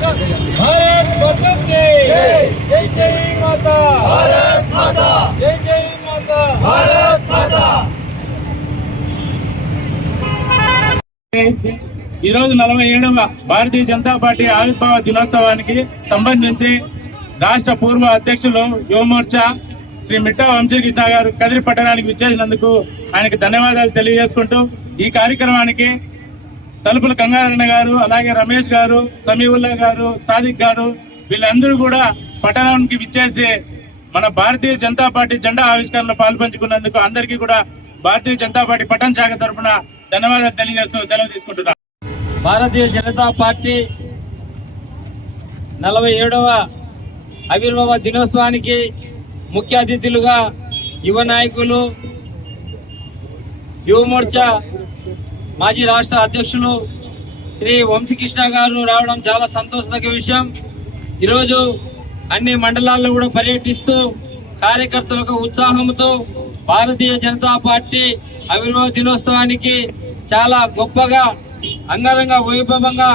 भारत माता की जय जय माता भारत माता जय जय माता भारत माता। ఈ రోజు 47వ భారతీయ జనతా పార్టీ ఆవిర్భావ దినోత్సవానికి సంబంధించి రాష్ట్ర పూర్వ అధ్యక్షులు యువమోర్చా శ్రీ మిట్టా వంశీకృష్ణ గారు కదిరి పట్టణానికి విచ్చేసినందుకు ఆయనకు ధన్యవాదాలు తెలియజేసుకుంటూ ఈ కార్యక్రమానికి తలుపుల గంగాధరణ గారు, అలాగే రమేష్ గారు, సమీవుల్లా గారు, సాదిక్ గారు వీళ్ళందరూ కూడా పట్టణానికి విచ్చేసి మన భారతీయ జనతా పార్టీ జెండా ఆవిష్కరణలో పాల్పంచుకున్నందుకు అందరికీ కూడా భారతీయ జనతా పార్టీ పట్టణ శాఖ తరఫున ధన్యవాదాలు తెలియజేస్తూ సెలవు తీసుకుంటున్నాను. భారతీయ జనతా పార్టీ 47వ ఆవిర్భావ దినోత్సవానికి ముఖ్య అతిథులుగా యువ నాయకులు, యువమోర్చా మాజీ రాష్ట్ర అధ్యక్షులు శ్రీ వంశీకృష్ణ గారు రావడం చాలా సంతోషదగ్గ విషయం. ఈరోజు అన్ని మండలాల్లో కూడా పర్యటిస్తూ కార్యకర్తలకు ఉత్సాహంతో భారతీయ జనతా పార్టీ ఆవిర్భావ దినోత్సవానికి చాలా గొప్పగా అంగరంగ వైభవంగా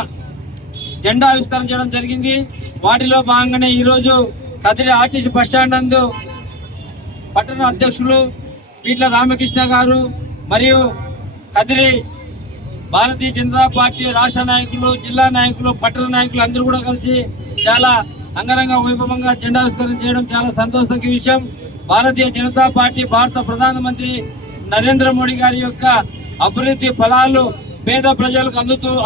జెండా ఆవిష్కరణ చేయడం జరిగింది. వాటిలో భాగంగానే ఈరోజు కదిరి ఆర్టీసీ బస్టాండ్ నందు పట్టణ అధ్యక్షులు పీట్ల రామకృష్ణ గారు మరియు కదిరి భారతీయ జనతా పార్టీ రాష్ట్ర నాయకులు, జిల్లా నాయకులు, పట్టణ నాయకులు అందరూ కూడా కలిసి చాలా అంగరంగ వైభవంగా జెండా ఆవిష్కరణ చేయడం చాలా సంతోషదగ్గ విషయం. భారతీయ జనతా పార్టీ భారత ప్రధానమంత్రి నరేంద్ర మోడీ గారి యొక్క అభివృద్ధి ఫలాలు పేద ప్రజలకు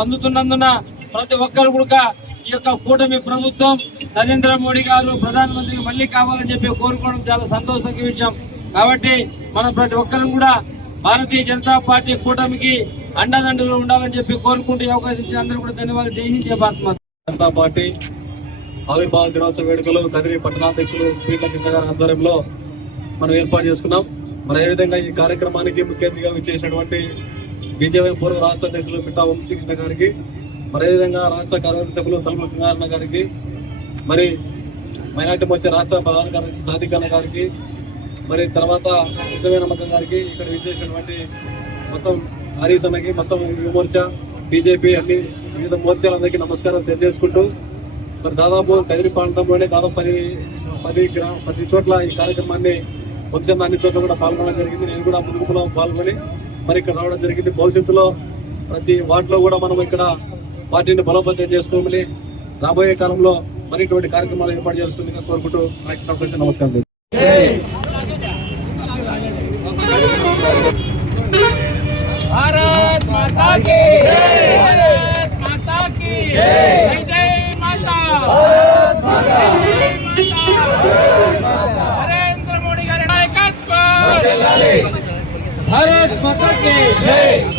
అందుతున్నందున ప్రతి ఒక్కరు కూడా ఈ యొక్క కూటమి ప్రభుత్వం నరేంద్ర మోడీ గారు ప్రధానమంత్రి మళ్ళీ కావాలని చెప్పి కోరుకోవడం చాలా సంతోషదగ్గ విషయం. కాబట్టి మనం ప్రతి ఒక్కరు కూడా భారతీయ జనతా పార్టీ కూటమికి అండదండలు ఉండాలని చెప్పి కోరుకుంటూ అవకాశం ఇచ్చిన అందరూ కూడా ధన్యవాదాలు. జై హింద్, జై భారత్ మాతా. జనతా పార్టీ ఆవిర్భావ దినోత్సవ వేడుకలు కదిరి పట్టణాధ్యక్షులు పీట్ల కృష్ణ గారి ఆధ్వర్యంలో మనం ఏర్పాటు చేసుకున్నాం. మరి అదేవిధంగా ఈ కార్యక్రమానికి ముఖ్య అతిథిగా విచ్చేసినటువంటి బీజేపీ పూర్వ రాష్ట్ర అధ్యక్షులు మిట్టా వంశీకృష్ణ గారికి, మరి అదేవిధంగా రాష్ట్ర కార్యవర్గ సభ్యులు తలుపుల గంగాధరణ గారికి, మరి మైనార్టీ మోర్చా రాష్ట్ర ప్రధాన కార్యదర్శి సాదిక్ అన్న గారికి, మరి తర్వాత కృష్ణవేణమ్మ గారికి, ఇక్కడ విచ్చేసినటువంటి మొత్తం హరీస్ అన్నకి, మొత్తం యువమోర్చా, బీజేపీ అన్ని వివిధ మోర్చాలందరికీ నమస్కారం తెలియజేసుకుంటూ, మరి దాదాపు కదిరి ప్రాంతంలోనే దాదాపు 10 చోట్ల ఈ కార్యక్రమాన్ని వంశన్న అన్ని చోట్ల కూడా పాల్గొనడం జరిగింది. నేను కూడా ముందుగులో పాల్గొని మరి ఇక్కడ రావడం జరిగింది. భవిష్యత్తులో ప్రతి వార్డులో కూడా మనం ఇక్కడ పార్టీని బలోపేతం చేసుకోమని రాబోయే కాలంలో మరి ఇటువంటి కార్యక్రమాలు ఏర్పాటు చేసుకుందిగా కోరుకుంటూ నాకు నమస్కారం. भारत माता की जय, भारत माता की जय, जय माता, भारत माता, जय माता, नरेंद्र मोदी गारी नायकत्व, भारत माता की जय।